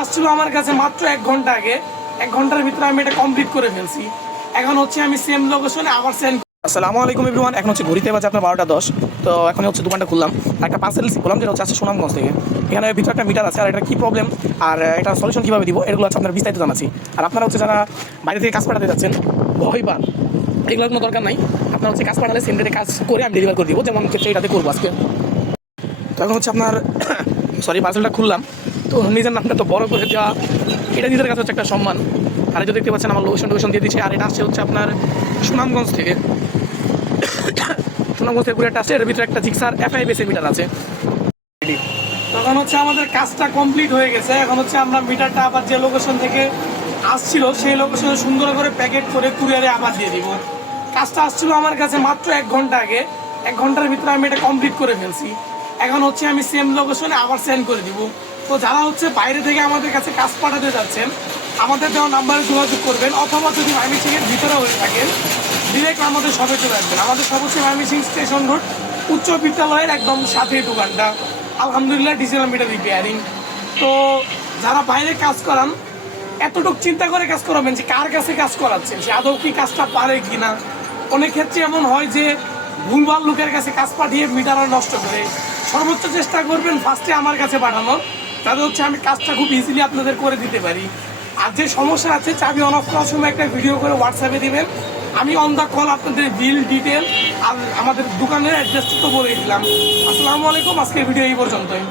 আসছিল আমার কাছে মাত্র 1 ঘন্টা আগে। 1 ঘন্টার ভিতরে আমি এটা কমপ্লিট করে ফেলছি। এখন হচ্ছে আমি সেম লোকেশনে আবার সেন্ড। আসসালামু আলাইকুম এভরিওয়ান। এখন হচ্ছে ঘড়িতে বাজে আপনার 12টা 10। তো এখন হচ্ছে দোকানটা খুললাম, একটা পার্সেল করলাম যেটা হচ্ছে সুনামগঞ্জ থেকে। এখানে ভিতরে একটা মিটার আছে, আর এটা কী প্রবলেম আর এটা সলিউশন কীভাবে দিব এগুলো হচ্ছে আপনার বিস্তারিত জানাচ্ছি। আর আপনারা হচ্ছে যারা বাইরে থেকে কাজ পাঠাতে যাচ্ছেন, ভয় পান, এগুলোর কোনো দরকার নাই। আপনার হচ্ছে কাজ পাঠালে সেম ডেটে কাজ করে আমি ডেলিভার করে দিব, যেমন ক্ষেত্রে এটাতে করবো আজকে। তো এখন হচ্ছে আপনার পার্সেলটা খুললাম। তো নিজের নামটা তো বড় করে দেওয়া, এটা নিজের কাছে হচ্ছে একটা সম্মান। আর এই যে দেখতে পাচ্ছেন আমার লোকেশন দিয়ে দিচ্ছে। আর এটা আসছে হচ্ছে আপনার সুনামগঞ্জ থেকে। সুনামগঞ্জ থেকে ঘুরে একটা আসছে, এর ভিতরে একটা জিক্সার FIBS মিটার আছে। তখন হচ্ছে আমাদের কাজটা কমপ্লিট হয়ে গেছে। এখন হচ্ছে আমরা মিটারটা আবার যে লোকেশন থেকে আসছিল সেই লোকেশনে সুন্দর করে প্যাকেট করে কুরিয়ারে আবার দিয়ে দিব। কাজটা আসছিল আমার কাছে মাত্র 1 ঘন্টা আগে। 1 ঘন্টার ভিতরে আমি এটা কমপ্লিট করে ফেলছি। এখন হচ্ছে আমি সেম লোকেশনে আবার সেন্ড করে দিব। তো যারা হচ্ছে বাইরে থেকে আমাদের কাছে কাজ পাঠাতে যাচ্ছেন, আমাদের দেওয়া নাম্বারে যোগাযোগ করবেন, অথবা যদি ময়মনসিংহের ভিতরে হয়ে থাকেন ডিরেক্ট আমাদের শপে চলে আসবেন। আমাদের শপ হচ্ছে ময়মনসিংহ স্টেশন রোড, উচ্চ বিদ্যালয়ের একদম সাথে দোকানটা। আলহামদুলিল্লাহ ডিজিটাল মিটার রিপেয়ারিং। তো যারা বাইরে কাজ করান, এতটুকু চিন্তা করে কাজ করাবেন যে কার কাছে কাজ করাচ্ছেন, সে আদৌ কি কাজটা পারে কিনা। অনেক ক্ষেত্রে এমন হয় যে ভুলভাল লোকের কাছে কাজ পাঠিয়ে মিটার নষ্ট করে। সর্বোচ্চ চেষ্টা করবেন ফার্স্টে আমার কাছে পাঠানোর, তাহলে হচ্ছে আমি কাজটা খুব ইজিলি আপনাদের করে দিতে পারি। আর যে সমস্যা আছে, চাবি অন অফ করার সময় একটা ভিডিও করে হোয়াটসঅ্যাপে দিবেন, আমি অন দ্য কল আপনাদের বিল ডিটেল আর আমাদের দোকানের অ্যাড্রেসটা তো বলে দিলাম। আসসালামু আলাইকুম, আজকের ভিডিও এই পর্যন্তই।